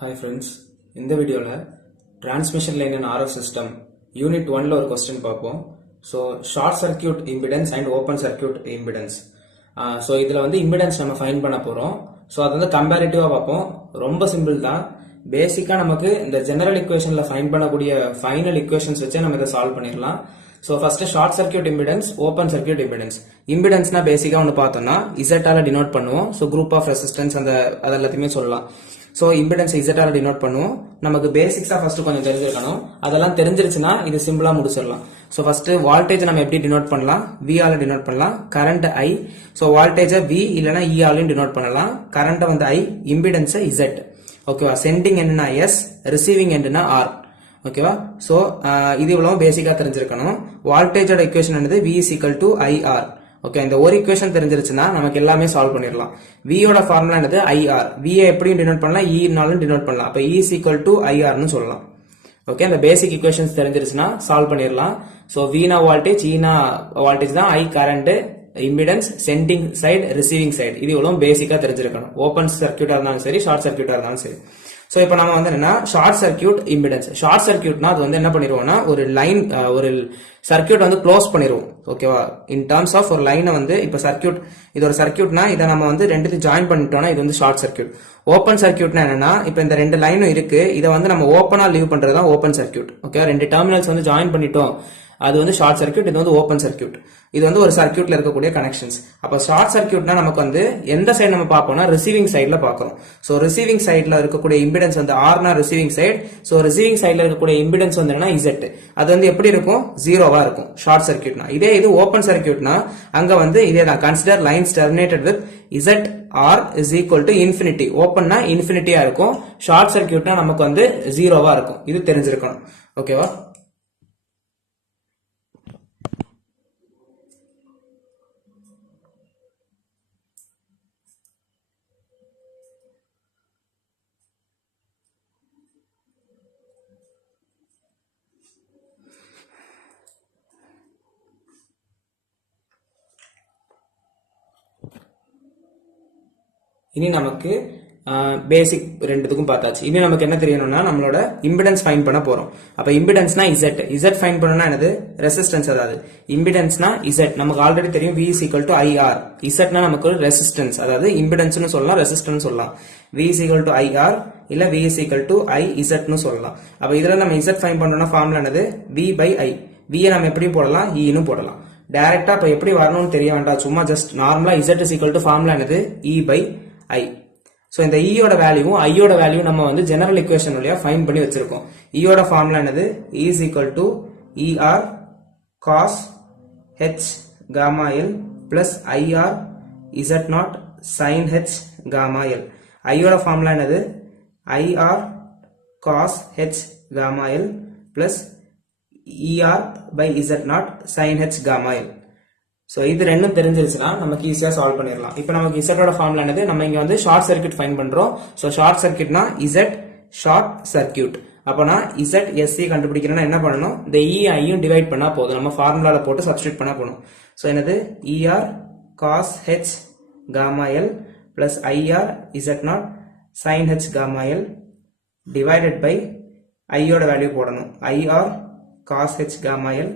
Hi friends, இந்த வீடியோல transmission line and RF system unit 1ல ஒரு கொஸ்டின் பார்ப்போம். So short circuit impedance and open circuit impedance. So இதுல வந்து இம்பிடன்ஸ் நம்ம ஃபைண்ட் பண்ண போறோம். ஸோ அது வந்து கம்பேரிட்டிவா பார்ப்போம். ரொம்ப சிம்பிள் தான். பேசிக்கா நமக்கு இந்த ஜெனரல் இக்குவேஷன்ல ஃபைண்ட் பண்ணக்கூடிய ஃபைனல் இக்குவேஷன்ஸ் வச்சே நம்ம இதை சால்வ் பண்ணிடலாம். So first short circuit impedance, open circuit impedance. இம்பிடன்ஸ்னா பேசிக்கா ஒன்று பார்த்தோம்னா இசட்டால டினோட் பண்ணுவோம். ஸோ குரூப் ஆஃப் ரெசிஸ்டன்ஸ் அது எல்லாத்தையுமே சொல்லலாம். ஸோ இம்பிடன்ஸ் இசட்டால டினோட் பண்ணுவோம். நமக்கு பேசிக்ஸா ஃபர்ஸ்ட் கொஞ்சம் தெரிஞ்சிருக்கணும். அதெல்லாம் தெரிஞ்சிருச்சுன்னா இது சிம்பிளா முடிச்சிடலாம். ஸோ ஃபர்ஸ்ட் வால்டேஜ் நம்ம எப்படி டினோட் பண்ணலாம்? V ஆல டினோட் பண்ணலாம். Current I. ஸோ வால்டேஜ V இல்லைன்னா E ஆலையும் டினோட் பண்ணலாம். கரண்ட் வந்து I, இம்பிடன்ஸ் Z. ஓகேவா? சென்டிங் என்னன்னா S, ரிசீவிங் என்னன்னா R. ஓகேவா? சோ இது இவ்வளவு பேசிக்கா தெரிஞ்சிருக்கணும். வால்டேஜோட ஈக்குவேஷன் என்னது? V is equal to IR. Okay, இந்த ஒரு ஈக்குவேஷன் தெரிஞ்சிருச்சுன்னா நமக்கு எல்லாமே சால்வ் பண்ணிடலாம். V யோட ஃபார்முலா என்னது? IR. V எப்படியும் டினோட் பண்ணலாம், E னாலும் டினோட் பண்ணலாம். அப்ப E is equal to IR னு சொல்லலாம். ஓகே, இந்த பேசிக் ஈக்குவேஷன்ஸ் தெரிஞ்சிருச்சுன்னா சால்வ் பண்ணிடலாம். சோ V னா வால்டேஜ், E னா வால்டேஜ் தான், I current, impedance, sending side, receiving side. இது இவ்வளவு பேசிக்கா தெரிஞ்சிருக்கணும். ஓபன் சர்க்கியூட்டா இருந்தாலும் சரி, ஷார்ட் சர்க்கியூட்டா இருந்தாலும் சரி. சோ இப்போ நம்ம வந்து என்ன ஷார்ட் சர்க்கியூட் இம்பிடன்ஸ். ஷார்ட் சர்க்கியூட்னா அது வந்து என்ன பண்ணிடுவோம்னா ஒரு லைன், ஒரு சர்க்கியூட் வந்து க்ளோஸ் பண்ணிடுவோம். ஓகேவா? இன் டர்ம்ஸ் ஆஃப் ஒரு லைனை வந்து இப்போ சர்க்கியூட், இது ஒரு சர்க்கியூட்னா இதை நம்ம வந்து ரெண்டுத்தையும் ஜாயின் பண்ணிட்டோம்னா இது வந்து ஷார்ட் சர்க்கியூட். ஓப்பன் சர்க்கியூட்னா என்னன்னா இப்போ இந்த ரெண்டு லைனும் இருக்கு, இதை வந்து நம்ம ஓப்பனா லீவ் பண்றதுதான் ஓப்பன் சர்க்கியூட். ஓகே, ரெண்டு டெர்மினல்ஸ் வந்து ஜாயின் பண்ணிட்டோம், அது வந்து ஷார்ட் சர்க்கியூட். இது வந்து ஓப்பன் சர்க்கியூட். இது வந்து ஒரு சர்க்கியூட்ல இருக்கக்கூடிய கனெக்ஷன்ஸ். அப்ப ஷார்ட் சர்க்கியூட்னா நமக்கு வந்து எந்த சைடு நம்ம பார்ப்போம்னா ரிசீவிங் சைடுல பார்க்கறோம். சோ ரிசீவிங் சைடுல இருக்கக்கூடிய இம்பிடன்ஸ் வந்து R னா ரிசீவிங் சைடு. சோ ரிசீவிங் சைடுல இருக்கக்கூடிய இம்பிடன்ஸ் வந்து என்ன? Z. அது வந்து எப்படி இருக்கும்? ஜீரோவா இருக்கும் ஷார்ட் சர்க்கியூட்னா. இதே இது ஓப்பன் சர்க்கியூட்னா அங்க வந்து இதே தான். Consider lines terminated with ZR is equal to infinity. ஓப்பன்னா இன்ஃபினிட்டியா இருக்கும், ஷார்ட் சர்க்கியூட்னா நமக்கு வந்து ஜீரோவா இருக்கும். இது தெரிஞ்சிருக்கணும். ஓகேவா? இனி நமக்கு பேசிக் ரெண்டுத்துக்கும் பார்த்தாச்சு. இனி நமக்கு என்ன தெரியணும்னா நம்மளோட இம்பிடன்ஸ் ஃபைண்ட் பண்ண போறோம். அப்ப இம்பிடன்ஸ்னா Z ஃபைண்ட் பண்ணனும்னா என்னது? ரெசிஸ்டன்ஸ். அதாவது இம்பிடன்ஸ்னா Z நமக்கு ஆல்ரெடி தெரியும். V is equal to IR. Zனா நமக்கு ரெசிஸ்டன்ஸ், அதாவது இம்பிடன்ஸ்னு சொல்லலாம், ரெசிஸ்டன்ஸ் சொல்லலாம். V is equal to IR இல்ல V is equal to IZ னு சொல்லலாம். அப்ப இதுல நம்ம Z ஃபைண்ட் பண்ணனும்னா ஃபார்முலா என்னது? V by I. V நம்ம எப்படி போடலாம்? E னு போடலாம். டைரக்டா இப்ப எப்படி வரணும்னு தெரிய வேண்டாம், சும்மா ஜஸ்ட் நார்மலா Z is equal to formula என்னது? E by I. சோ இந்த E யோட வேல்யூ I யோட வேல்யூ நம்ம வந்து ஜெனரல் ஈக்குவேஷன் வழியா ஃபைண்ட் பண்ணி வச்சிருக்கோம். E யோட ஃபார்முலா என்னது? E is equal to ER cos H gamma L plus IR Z0 sin H gamma L. I யோட ஃபார்முலா என்னது? IR cos H gamma L plus ER by Z0 sin H gamma L. So இது ரெண்டும் தெரிஞ்சிருச்சுன்னா நமக்கு ஈஸியா solve பண்ணிடலாம். இப்போ நமக்கு Z formula என்னது? நம்ம இங்க வந்து ஷார்ட் சர்க்கியூட் ஃபைண்ட் பண்றோம். சோ ஷார்ட் சர்க்கியூட்னா Z ஷார்ட் சர்க்கியூட். அப்பனா ZSC கண்டுபிடிக்கணும்னா என்ன பண்ணணும்? இந்த E ஐயும் டிவைட் பண்ணா போதும். நம்ம ஃபார்முலால போட்டு சப்ஸ்டிட்யூட் பண்ணா போதும். சோ என்னது? ER cos H gamma L plus IR Z0 sin H gamma L divided by I யோட வேல்யூ போடணும். IR cos H gamma L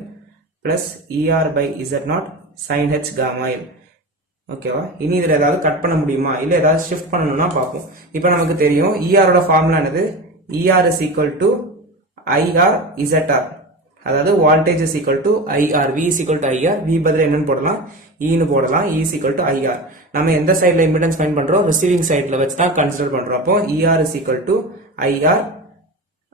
plus ER by Z0 sin H gamma L. ஓகேவா? இனி இதுல ஏதாவது cut பண்ண முடியுமா, இல்ல ஏதாவது ஷிஃப்ட் பண்ணணும்னா பாப்போம். இப்போ நமக்கு தெரியும் ER ஓட ஃபார்முலா என்னது? ER is equal to IR ZR. அதாவது voltage is equal to IR. V is equal to IR. V பதிலா என்னன்னு போடலாம்? E னு போடலாம். E is equal to IR. நம்ம எந்த சைடுல இம்பிடன்ஸ் ஃபைண்ட் பண்றோம்? ரிசீவிங் சைடுல வச்சு தான் கன்சிடர் பண்றோம். அப்போ ER is equal to IR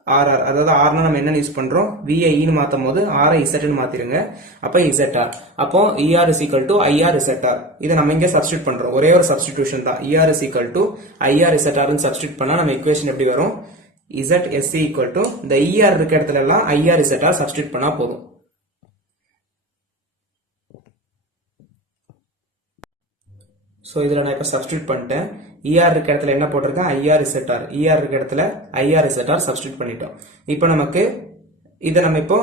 RR. அதாவது R னா நம்ம என்ன யூஸ் பண்றோம்? V ஐ E னு மாத்தும் போது R ஐ Z னு மாத்திருங்க. அப்ப ZR. அப்போ ER is equal to IR ZR. இதை நம்ம இங்க சப்ஸ்டிட்யூட் பண்றோம். ஒரே ஒரு சப்ஸ்டிடியூஷன் தான். ER is equal to IR ZR னு சப்ஸ்டிட்யூட் பண்ணா நம்ம ஈக்குவேஷன் எப்படி வரும்? ZSC equal to இந்த ER இருக்க இடத்துல எல்லாம் IR ZR சப்ஸ்டிட்யூட் பண்ணா போதும். சோ இதுல நான் இப்ப சப்ஸ்டிட்யூட் பண்ணிட்டேன். ER இருக்க இடத்துல என்ன போட்டிருக்கேன்? IR ZR. ER இருக்க இடத்துல IR ZR சப்ஸ்டிட்யூட் பண்ணிட்டோம். இப்போ நமக்கு இதை நம்ம இப்போ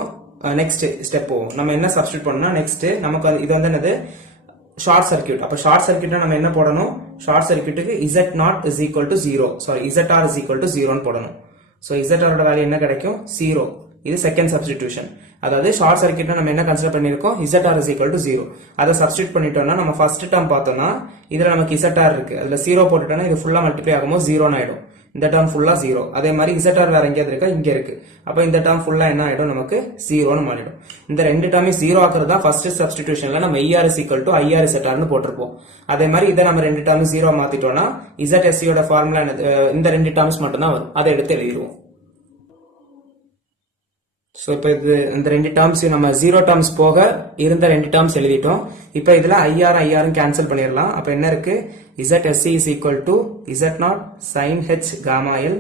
நெக்ஸ்ட் ஸ்டெப் போவோம். நம்ம என்ன சப்ஸ்டிட்யூட் பண்ணோம்னா நெக்ஸ்ட் நமக்கு இது வந்து என்னது? Short circuit. அப்ப ஷார்ட் சர்க்யூட்னா நம்ம என்ன போடணும்? ஷார்ட் சர்க்யூட்டுக்கு Z0 is equal to 0. Sorry, ZR is equal to 0 னு போடணும். சோ ZR ஓட வேல்யூ என்ன கிடைக்கும்? 0. இது செகண்ட் சப்ஸ்டிடியூஷன். அதாவது ஷார்ட் சர்க்யூட்ல நம்ம என்ன கன்சிடர் பண்ணிருக்கோம்? ZR is equal to 0. அதை சப்ஸ்டிட்யூட் பண்ணிட்டோம்னா நம்ம ஃபர்ஸ்ட் டேர்ம் பார்த்தோம்னா இதுல நமக்கு ZR இருக்கு. அதுல 0 போட்டுட்டோம்னா இது ஃபுல்லா மல்டிப்ளை ஆகும்போது 0 னு ஆயிடும். இந்த டேர்ம் ஃபுல்லா 0. அதே மாதிரி ZR வேற எங்கேயாவது இருக்கா? இங்க இருக்கு. அப்ப இந்த டேர்ம் ஃபுல்லா என்ன ஆயிடும்? நமக்கு 0 னு மாறிடும். இந்த ரெண்டு டேர்மையும் 0 ஆக்குறது தான் ஃபர்ஸ்ட் சப்ஸ்டிடியூஷன்ல நம்ம ER is equal to IR ZR னு போட்டிருப்போம். அதே மாதிரி இதை நம்ம ரெண்டு டேர்ம் 0 மாத்திட்டோம்னா ZSC யோட ஃபார்முலா இந்த ரெண்டு டேர்ம்ஸ் மட்டும் தான் வரும். அதை எடுத்து எழுதிடுவோம். சோ இப்போ இது இந்த ரெண்டு டேர்ம்ஸ் நம்ம 0 டேர்ம்ஸ் போக இருந்த ரெண்டு டேர்ம்ஸ் எழுதிட்டோம். இப்போ இதுல IR கேன்சல் பண்ணிடலாம். அப்ப என்ன இருக்கு? ZSC is equal to Z0 sin H gamma L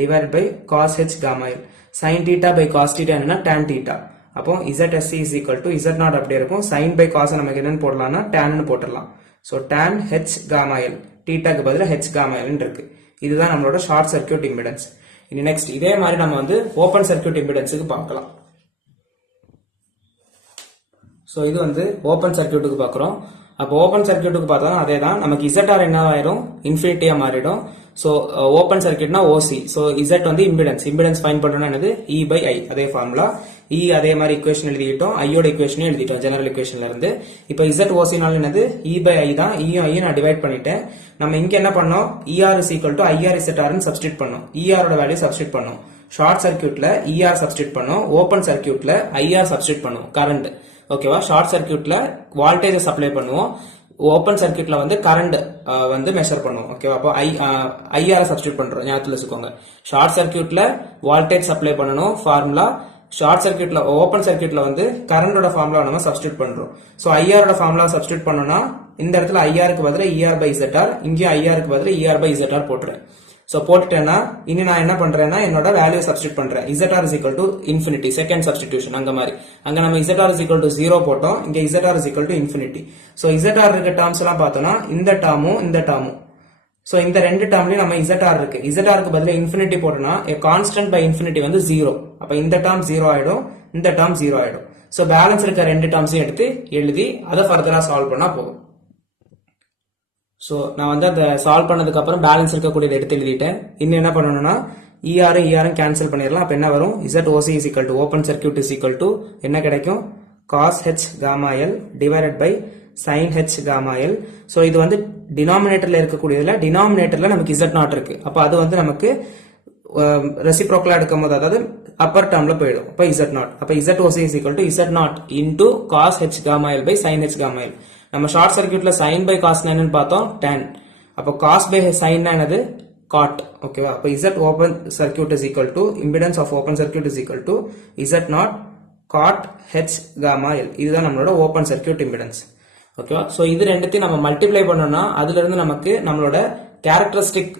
divided by cos H gamma L. sin theta by cos theta என்னன்னா tan theta. அப்போ ZSC is equal to Z0 அப்படியே இருக்கும். sin by cos நமக்கு என்னன்னு போடலாம்னா tan னு போட்டுடலாம். So tan H gamma L, theta க்கு பதிலா H gamma L னு இருக்கு. இதுதான் நம்மளோட ஷார்ட் சர்க்யூட் இம்பிடன்ஸ். இனி நெக்ஸ்ட் இதே மாதிரி நம்ம வந்து ஓபன் சர்க்யூட் இம்பிடன்ஸுக்கு பார்க்கலாம். சோ இது வந்து ஓபன் சர்க்யூட்டுக்கு பார்க்குறோம். அப்போ ஓபன் சர்க்யூட்டுக்கு பார்த்தா அதே தான். நமக்கு ZR என்ன ஆயிடும்? இன்ஃபினிட்டியா மாறிடும். சோ ஓபன் சர்க்யூட்னா OC. சோ Z வந்து இம்பிடன்ஸ் ஃபைண்ட் பண்றோம்னா என்னது? E by I. அதே ஃபார்முலா. E அதே மாதிரி ஈக்குவேஷன் எழுதிட்டோம். I யோட ஈக்குவேஷனையும் எழுதிட்டோம் ஜெனரல் ஈக்குவேஷன்ல இருந்து. இப்போ ZOC நால என்னது? E by I தான். E ஐயும் நான் டிவைட் பண்ணிட்டேன். நம்ம இங்க என்ன பண்ணோம்? ER is equal to IR ZR னு சப்ஸ்டிட்யூட் பண்ணோம். ER ஓட வேல்யூ சப்ஸ்டிட்யூட் பண்ணோம். ஷார்ட் சர்க்யூட்ல ER சப்ஸ்டிட்யூட் பண்ணோம். ஓபன் சர்க்யூட்ல IR சப்ஸ்டிட்யூட் பண்ணோம். கரண்ட் ஓகேவா? ஷார்ட் சர்க்யூட்ல வோல்டேஜ் சப்ளை பண்ணுவோம். ஓபன் சர்க்யூட்ல வந்து கரண்ட் வந்து மெஷர் பண்ணுவோம். ஓகேவா? அப்போ ஐஆர் சப்ஸ்டிட்யூட் பண்றோம். ஞாபகத்துல வச்சுக்கோங்க. ஷார்ட் சர்க்யூட்ல வோல்டேஜ் சப்ளை பண்ணணும் ஃபார்முலா. ஷார்ட் சர்க்யூட்ல ஓபன் சர்க்யூட்ல வந்து கரண்டோட ஃபார்முலா நம்ம சப்ஸ்டிட்யூட் பண்றோம். சோ ஐஆரோட ஃபார்முலா சப்ஸ்டிட்யூட் பண்ணோம்னா இந்த இடத்துல ஐஆருக்கு பதிலா ER by ZR, இங்கே ஐஆருக்கு பதிலா ER by ZR போட்டுறேன். சோ போட்டுட்டேன்னா இனி நான் என்ன பண்றேன்னா என்னோட வேல்யூ சப்ஸ்டிட்யூட் பண்றேன். ZR is equal to infinity, second substitution. அங்க மாதிரி அங்க நம்ம ZR is equal to 0 போட்டோம். இங்க ZR is equal to infinity. So ZR இருக்க டேர்ம்ஸ் எல்லாம் பார்த்தோம்னா இந்த டேர்மும் இந்த டேர்மும். சோ இந்த ரெண்டு டேர்ம்லயும் நம்ம ZR இருக்கு. ZR க்கு பதிலா இன்ஃபினிட்டி போட்டோம்னா a constant by infinity வந்து 0. அப்ப இந்த டேர்ம் 0 ஆயிடும், இந்த டேர்ம் 0 ஆயிடும். சோ பேலன்ஸ் இருக்க ரெண்டு டேர்ம்ஸையும் எடுத்து எழுதி அதை ஃபர்தரா சால்வ் பண்ணா போதும். சோ நான் வந்து அந்த சால்வ் பண்ணதுக்கு அப்புறம் பேலன்ஸ் இருக்கக்கூடியதை எடுத்து எழுதிட்டேன். இன்னும் என்ன பண்ணணும்னா ER கேன்சல் பண்ணிடலாம். அப்ப என்ன வரும்? ZOC is equal to open circuit is equal to என்ன கிடைக்கும்? cos H gamma L divided by sin H gamma L. So இது வந்து டினாமினேட்டர்ல இருக்கக்கூடியதுல டினாமினேட்டர்ல நமக்கு Z0 இருக்கு. அப்ப அது வந்து நமக்கு ரெசிப்ரோக்கலா எடுக்கும் போது அதாவது அப்பர் டேர்ம்ல போயிடும். அப்ப Z0. அப்ப ZOC is equal to Z0 into cos H gamma L by sin H gamma L. நம்ம ஷார்ட் சர்க்யூட்ல sin by cos என்னன்னு பார்த்தோம்? tan. அப்ப cos by sin என்னது? cot. ஓகேவா? அப்ப Z open circuit is equal to impedance of open circuit is equal to Z0 cot H gamma L. இதுதான் நம்மளோட open circuit impedance. ஓகேவா? சோ இது ரெண்டுத்தையும் நம்ம மல்டிப்ளை பண்ணோம்னா அதுல இருந்து நமக்கு நம்மளோட கேரக்டரிஸ்டிக்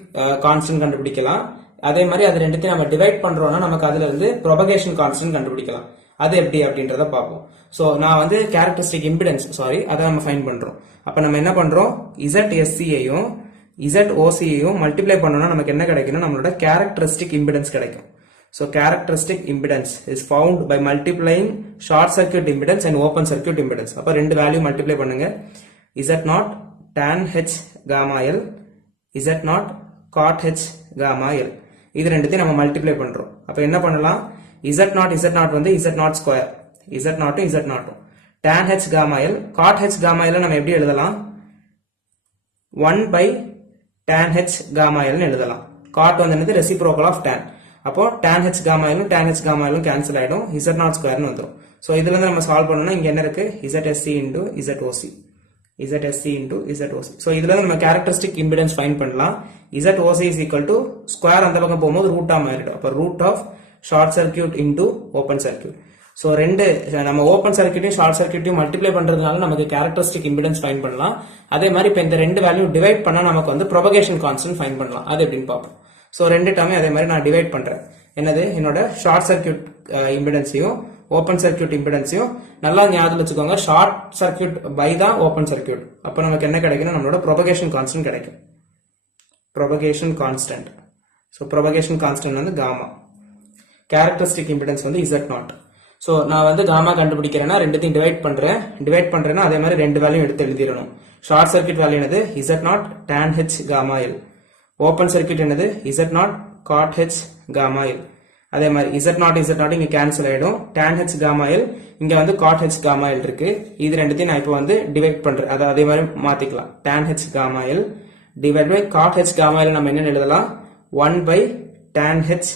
கான்ஸ்டன்ட் கண்டுபிடிக்கலாம். அதே மாதிரி அது ரெண்டுத்தையும் நம்ம டிவைட் பண்றோம்னா நமக்கு அதுல இருந்து ப்ரோபகேஷன் கான்ஸ்டன்ட் கண்டுபிடிக்கலாம். அது எப்படி அப்படின்றத பார்ப்போம். சோ நான் வந்து கேரக்டரிஸ்டிக் இம்பிடன்ஸ் அதை நம்ம ஃபைண்ட் பண்றோம். அப்ப நம்ம என்ன பண்றோம்? ZSC-யையும் ZOC-யையும் மல்டிப்ளை பண்ணோம்னா நமக்கு என்ன கிடைக்கும்னா நம்மளோட கேரக்டரிஸ்டிக் இம்பிடன்ஸ் கிடைக்கும். So characteristic impedance is found by multiplying short circuit impedance and open circuit impedance. அப்ப ரெண்டு வேல்யூ மல்டிப்ளை பண்ணுங்க. Z0 tan H gamma L, Z0 cot H gamma L. இது ரெண்டுத்தையும் நம்ம மல்டிப்ளை பண்றோம். அப்ப என்ன பண்ணலாம்? Z0 வந்து Z0 square. Z0 tan H gamma L, cot H gamma L நம்ம எப்படி எழுதலாம்? 1 by tan H gamma L னு எழுதலாம். cot வந்து என்னது? Reciprocal of tan. அப்போ tan H gamma L cancel ஆயிடும். Z0 ஸ்கொயர் னு வந்துரும். சோ இதுல இருந்து நம்ம சால்வ் பண்ணனும்னா இங்க என்ன இருக்கு? ZSC into ZOC. சோ இதுல இருந்து நம்ம கேரக்டரிஸ்டிக் இம்பிடன்ஸ் ஃபைண்ட் பண்ணலாம். ZOC is equal to square அந்த பக்கம் போகும்போது ரூட்டா மாறிடும். அப்ப root of short circuit into open circuit. So ரெண்டு நம்ம ஓபன் சர்க்யூட்டையும் ஷார்ட் சர்க்யூட்டையும் மல்டிப்ளை பண்றதுனால நமக்கு கேரக்டரிஸ்டிக் இம்பிடன்ஸ் ஃபைண்ட் பண்ணலாம். அதே மாதிரி இப்ப இந்த ரெண்டு வேல்யூ டிவைட் பண்ணா நமக்கு வந்து ப்ரோபகேஷன் கான்ஸ்டன்ட் ஃபைண்ட் பண்ணலாம். அது எப்படின்னு பார்ப்போம். சோ ரெண்டு டேர்மே அதே மாதிரி நான் டிவைட் பண்றேன். என்னது? என்னோட ஷார்ட் சர்க்யூட் இம்பிடன்ஸையும் ஓபன் சர்க்யூட் இம்பிடன்ஸையும் நல்லா ஞாபகம் வச்சுக்கோங்க. ஷார்ட் சர்க்யூட் பை தான் ஓபன் சர்க்யூட். அப்ப நமக்கு என்ன கிடைக்கும்? நம்மளோட ப்ரோபகேஷன் கான்ஸ்டன்ட் கிடைக்கும். Propagation constant. So propagation constant வந்து காமா. கேரக்டரிஸ்டிக் இம்பிடன்ஸ் வந்து Z0. ஸோ நான் வந்து காமா கண்டுபிடிக்கிறேன்னா ரெண்டுத்தையும் டிவைட் பண்றேன்னா அதே மாதிரி ரெண்டு வேல்யூ எடுத்து எழுதிடணும். ஷார்ட் சர்க்யூட் வேல்யூ என்னது Z0 tan H gamma L. Open circuit என்னது Z0 cot H gamma L. அதே மாதிரி Z0 இங்க கேன்சல் ஆயிடும். tan H gamma L இங்க வந்து cot H gamma L இருக்கு. இது ரெண்டுத்தையும் நான் இப்போ வந்து டிவைட் பண்றேன். அதை அதே மாதிரி மாத்திக்கலாம். tan H gamma L divide by cot H gamma L நம்ம என்ன எழுதலாம்? 1 by tan H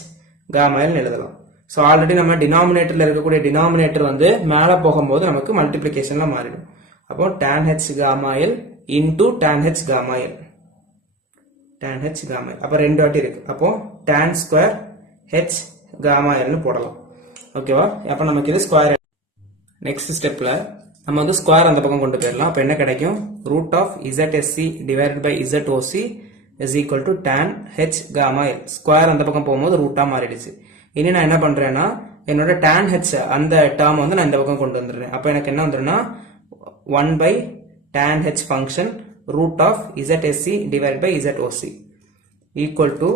gamma L எழுதலாம். ஸோ ஆல்ரெடி நம்ம டினாமினேட்டர்ல இருக்கக்கூடிய டினாமினேட்டர் வந்து மேல போகும்போது நமக்கு மல்டிபிளிகேஷன்ல மாறிடும். அப்போ tan H gamma L into tan H gamma L. tan H gamma L. அப்போ ரெண்டு வாட்டி இருக்கு. அப்போ tan square H gamma L னு போடலாம். ஓகேவா? அப்போ நமக்கு இது ஸ்கொயர். நெக்ஸ்ட் ஸ்டெப்ல நம்ம வந்து ஸ்கொயர் அந்த பக்கம் கொண்டு போயிடலாம். அப்போ என்ன கிடைக்கும்? Root of ZSC divided by ZOC is equal to tan H gamma L. Square அந்த பக்கம் போகும்போது ரூட்டா மாறிடுச்சு. இனி நான் என்ன பண்றேன்னா என்னோட tan H அந்த டேர்ம் வந்து நான் இந்த பக்கம் கொண்டு வந்துடுறேன். அப்போ எனக்கு என்ன வந்துடும்னா 1 by tan H function root of ZSC divided by ZOC equal to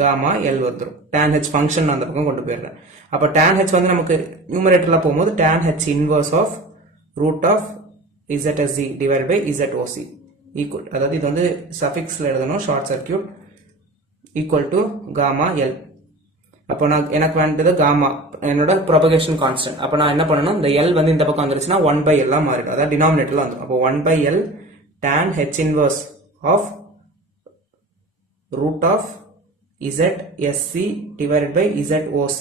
gamma L வந்துடும். tan H function அந்த பக்கம் கொண்டு போயிடுறேன். அப்போ tan H வந்து நமக்கு நியூமரேட்டர்ல போகும்போது tan H inverse of root of ZSC divided by ZOC equal, அதாவது இது வந்து சஃபிக்ஸ்ல எழுதணும், short circuit equal to gamma L. அப்போ நான் எனக்கு வேண்டது காமா என்னோட ப்ரொபகேஷன் கான்ஸ்டன்ட். அப்போ நான் என்ன பண்ணணும், இந்த எல் வந்து இந்த பக்கம் வந்துருச்சுன்னா 1 by L மாறிடும், அதாவது டினாமினேட்டர்ல வந்துடும். அப்போ 1 by L tan H inverse of root of ZSC divided by ZOC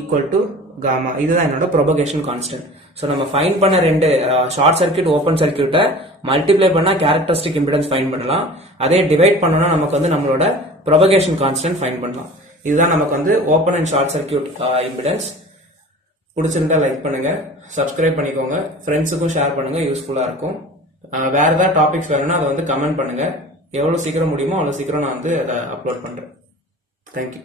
equal to gamma. இதுதான் என்னோட ப்ரொபகேஷன் கான்ஸ்டன்ட். ஸோ நம்ம ஃபைண்ட் பண்ண ரெண்டு ஷார்ட் சர்க்யூட் ஓப்பன் சர்க்யூட்டை மல்டிப்ளை பண்ணா கேரக்டரிஸ்டிக் இம்பிடன்ஸ் ஃபைண்ட் பண்ணலாம். அதே டிவைட் பண்ணோம்னா நமக்கு வந்து நம்மளோட ப்ரொபகேஷன் கான்ஸ்டன்ட் ஃபைண்ட் பண்ணலாம். இதுதான் நமக்கு வந்து open and short circuit impedance. பிடிச்சிருந்தா லைக் பண்ணுங்க, சப்ஸ்கிரைப் பண்ணிக்கோங்க, ஃப்ரெண்ட்ஸுக்கும் ஷேர் பண்ணுங்க, யூஸ்ஃபுல்லா இருக்கும். வேற ஏதாவது டாபிக்ஸ் வேணும்னா அதை வந்து கமெண்ட் பண்ணுங்க. எவ்வளவு சீக்கிரம் முடியுமோ அவ்வளவு சீக்கிரம் நான் வந்து அதை அப்லோட் பண்றேன். தேங்க்யூ.